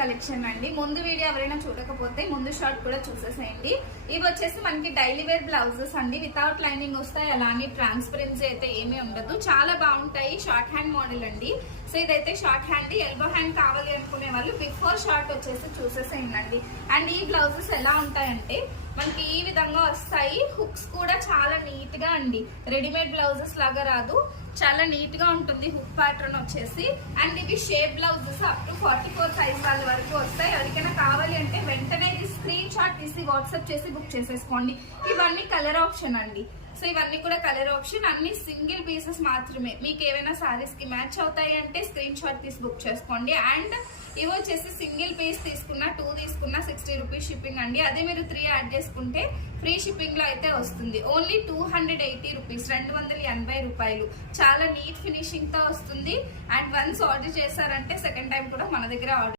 Collection అండి. ముందు video ఎవరైనా చూడకపోతే ముందు షార్ట్ కూడా చూసేసేయండి. ఇవి వచ్చేసి మనకి డైలీ వేర్ బ్లౌజెస్ అండి. వితౌట్ లైనింగ్ వస్తాయి, అలానే ట్రాన్స్పరెన్సీ అయితే ఏమీ ఉండదు. చాలా బాగుంటాయి. షార్ట్ హ్యాండ్ మోడల్ అండి. సో ఇదైతే షార్ట్ హ్యాండ్. ఎల్బో హ్యాండ్ కావాలి అనుకునే వాళ్ళు బిఫోర్ షార్ట్ వచ్చేసి చూసేసేయండి. అండ్ ఈ బ్లౌజెస్ ఎలా ఉంటాయంటే మనకి ఈ విధంగా వస్తాయి. హుక్స్ కూడా చాలా నీట్ గా అండి. రెడీమేడ్ బ్లౌజెస్ లాగా రాదు, చాలా నీట్ గా ఉంటుంది హుక్ ప్యాటర్న్ వచ్చేసి. అండ్ ఇవి shape blouses up to 44 size వాళ్ళ వరకు వస్తాయి. ఎవరికైనా కావాలి అంటే వెంటనే ఇది స్క్రీన్ షాట్ తీసి వాట్సాప్ చేసి బుక్ చేసేసుకోండి. ఇవన్నీ కలర్ ఆప్షన్ అండి. సో ఇవన్నీ కూడా కలర్ ఆప్షన్, అన్ని సింగిల్ పీసెస్ మాత్రమే. మీకు ఏవైనా సారీస్ కి మ్యాచ్ అవుతాయి అంటే స్క్రీన్ షాట్ తీసి బుక్ చేసుకోండి. అండ్ ఇవి వచ్చేసి సింగిల్ పీస్ తీసుకున్నా 2 తీసుకున్నా 60 రూపీస్ షిప్పింగ్ అండి. అదే మీరు 3 యాడ్ చేసుకుంటే ఫ్రీ షిప్పింగ్ లో అయితే వస్తుంది. ఓన్లీ 280 రూపీస్, 280 రూపాయలు. చాలా నీట్ ఫినిషింగ్ తో వస్తుంది. అండ్ వన్స్ ఆర్డర్ చేశారంటే సెకండ్ టైం కూడా మన దగ్గర ఆర్డర్